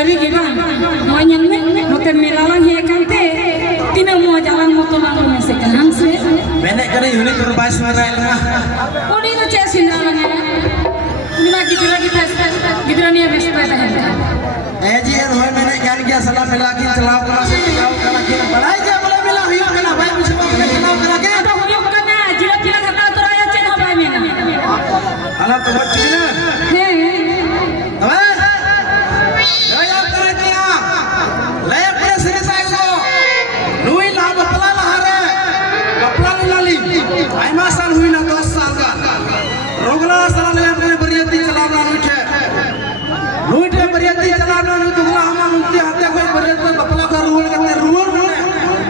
Sari gimana? Mau nyampe, hotel melalang ya kan teh. Tidak mau jalan motor lalu masih kenang sih. Menek kena unit berbahas serai lah. Oh ini tuh cek sinarangnya. Ini lagi tes gitu nih ya besok Ji roy menek kan dia salah melaki celau kena celau kena kena balai aja boleh bilang yuk kena baik bisa kena celau kena kena. Atau yuk kena jilat kata tu raya cek apa ini? Alah tu buat cina. Ay masal hui na dos sangka. Rogla salah leher kene beriati celana nuite beriati celana nuite gula ama nuite hati koi beriati bapala ka ruol kate ruol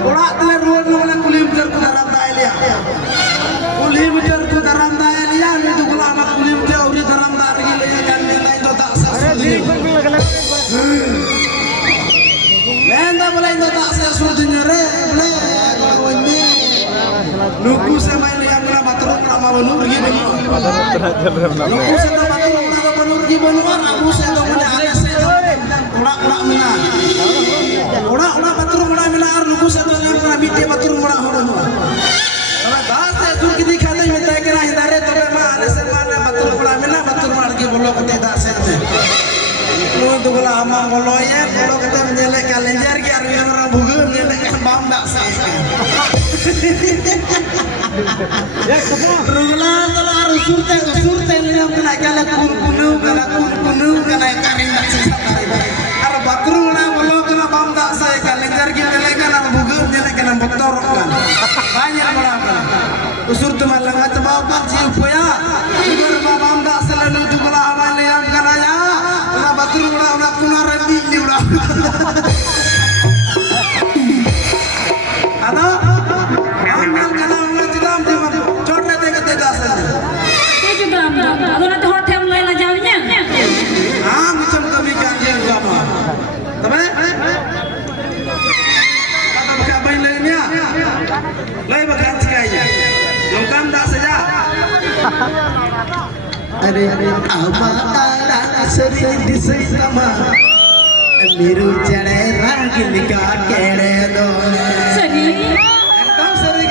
ora tele ruol nuole kulim jar ku daram daelia kulim jar ku daram daelia nuite gula ama kulim te uri daram dar gi le kan menda itu tak sasudi menda boleh itu tak sasudi nyere ble kalau ini nuku sama ini yang mana maturun nama banu pergi banu nuku sama maturun nama banu pergi banu aku saya tahu mana ada saya ulah mana ulah maturun ulah mana nuku saya tahu yang mana mite maturun ulah banu kalau dah saya suruh kita kata minta kena hindari tapi mah ada saya mana maturun ulah mana maturun pergi bolu kita tak saya lu tu kalau amang bolu ya kalau kita menjelek kalenjar kiar orang bugu menjelek bam tak saya Rugla kalau harus surte ni yang kena kala kunu kena karing tak sisa tarik. Ar bathroom na bolo kena bam tak saya kalenjar kita lekan ar bugum dia kena motor kan. Banyak berapa. Usur tu malang macam apa sih upaya. Sugar bam tak selalu tu kalau amal yang kena ya. Kena bathroom na kuna rendi ni udah. Ada macam kami kajian agama. Tapi kata berkabar lainnya, lain bagian sekaya. Lengkap tak saja. Ada apa sering disama. Miru cere ragi nikah kere dong. Sering. Entah sering.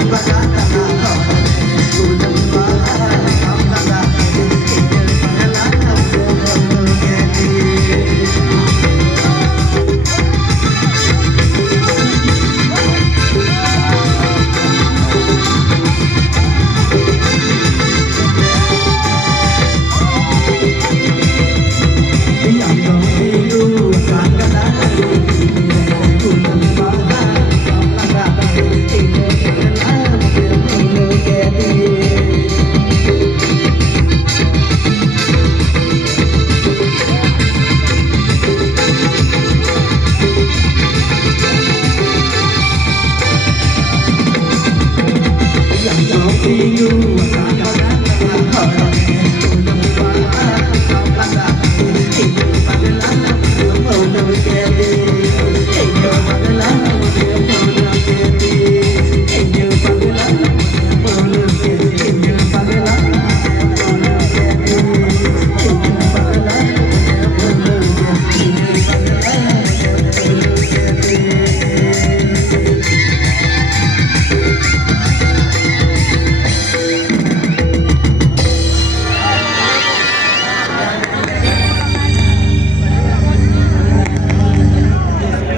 Iba kata